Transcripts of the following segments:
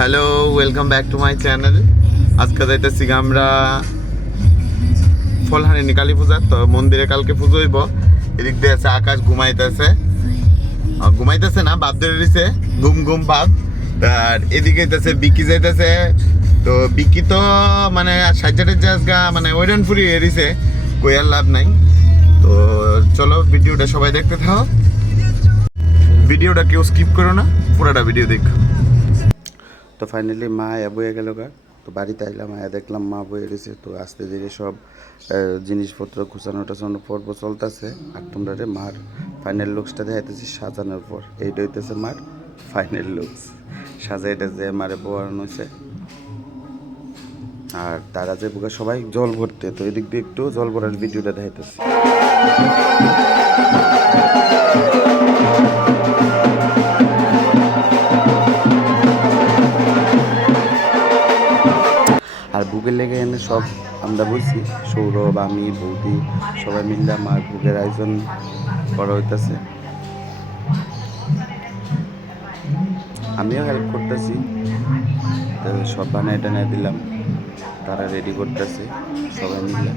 Hello welcome back to my channel আজকে যাইতেছি আমরা ফলহানি কালী পূজা, তো মন্দিরে কালকে পুজো হইব। এদিক দিয়ে আছে আকাশ ঘুমাইতেছে। ঘুমাইতেছে না বাপ ধরে দিছে। ঘুম ঘুম, বাপ। আর এদিকে যাইতেছে, বিকি যাইতেছে। তো বিকি তো মানে সাজ্জাটের জাজগা মানে ওইরন ফুরি এরিছে কই আর লাভ নাই। তো চলো, ভিডিওটা সবাই দেখতে থাকো ভিডিওটা কেউ স্কিপ করো না, পুরোটা ভিডিও দেখো। তো ফাইনালি মা বয়ে গেল গা। তো বাড়িতে আইলাম আয়া দেখলাম, মা বয়ে গেছে। তো আস্তে ধীরে সব জিনিসপত্র গুছানো টাছানো পর্ব চলতেছে। আর তোমরা রে মার ফাইনাল লুকসটা দেখাইতেছি সাজানোর পর। এইটা হইতেছে মার ফাইনাল লুকস সাজাইটা যে মারে বোয়ানো হয়েছে আর তারা যে বুকে সবাই জল ভরতে, তো এদিক দিয়ে একটু জল ভরার ভিডিওটা দেখাইতেছি। আর বুকের লেগে এনে সব আমরা বলছি, সৌরভ, আমি, বৌদি, সবাই মিলে আমার বুকের আয়োজন করা হইতেছে। আমিও হেল্প করতেছি সব বানায় টানায় দিলাম, তারা রেডি করতেছে, সবাই মিলে।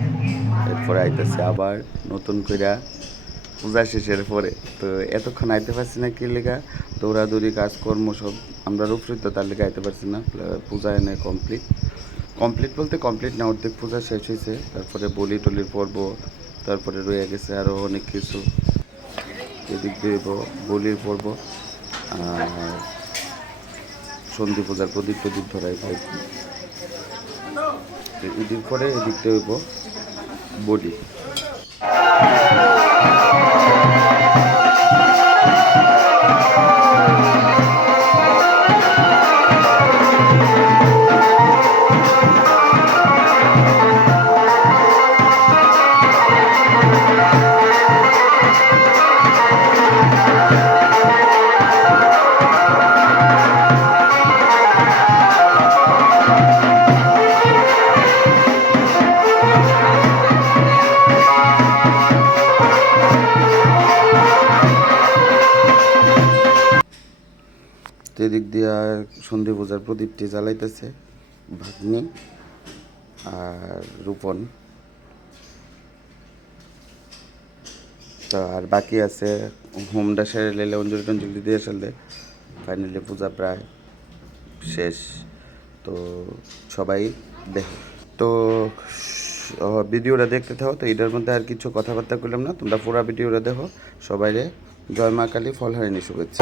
এরপরে আইতেছে আবার নতুন কইরা পূজা শেষের পরে। তো এতক্ষণ আইতে পারছি না কি লেখা দৌড়াদৌড়ি, কাজকর্ম সব আমরা রূপসী তো তার লেগে আইতে পারছি না, পূজা এনে কমপ্লিট কমপ্লিট বলতে কমপ্লিট না, অর্ধেক পূজা শেষ হয়েছে তারপরে বলি টলির পর্ব, তারপরে রয়ে গেছে আরও অনেক কিছু। এদিক দিয়ে বলির পর্ব, আর সন্ধি পূজার প্রদীপ প্রদীপ ধরাই ভাই এদিক পরে এদিক দিয়ে বলি। এদিক দিয়া সন্ধি পূজার প্রদীপটি জ্বালাইতেছে, ভাগ্নি আর রূপন। আর বাকি আছে, হোমটা সেরে লেলে অঞ্জলি টঞ্জলি দিয়ে আসলে ফাইনালি পূজা প্রায় শেষ। তো সবাই দেখো, তো ভিডিওটা দেখতে থাকো, তো এটার মধ্যে আর কিছু কথাবার্তা করলাম না, তোমরা পুরো ভিডিওটা দেখো সবাই রে জয় মা কালী ফলহারিণী শুভেচ্ছা